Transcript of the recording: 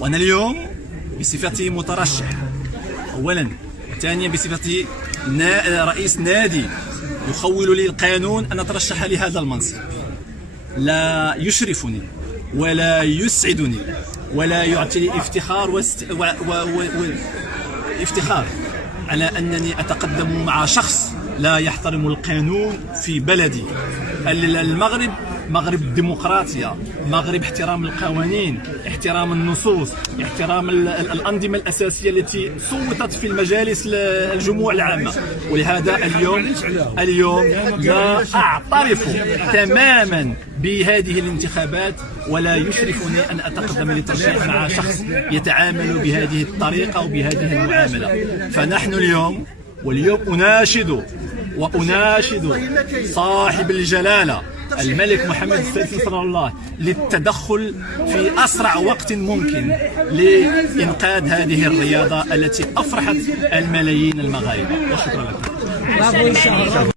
وأنا اليوم بصفتي مترشح أولا، ثانيا بصفتي رئيس نادي يخول لي القانون أن أترشح لهذا المنصب. لا يشرفني ولا يسعدني ولا يعطي لي افتخار على أنني أتقدم مع شخص لا يحترم القانون في بلدي. المغرب مغرب الديمقراطية، مغرب احترام القوانين، احترام النصوص، احترام الأنظمة الأساسية التي صوتت في المجالس الجموع العامة. ولهذا اليوم لا أعترف تماما بهذه الانتخابات، ولا يشرفني أن أتقدم للترشيح مع شخص يتعامل بهذه الطريقة وبهذه المعاملة. فنحن اليوم أناشد صاحب الجلالة الملك محمد السادس نصر الله للتدخل في أسرع وقت ممكن لإنقاذ هذه الرياضة التي أفرحت الملايين المغاربة. وشكرا لكم.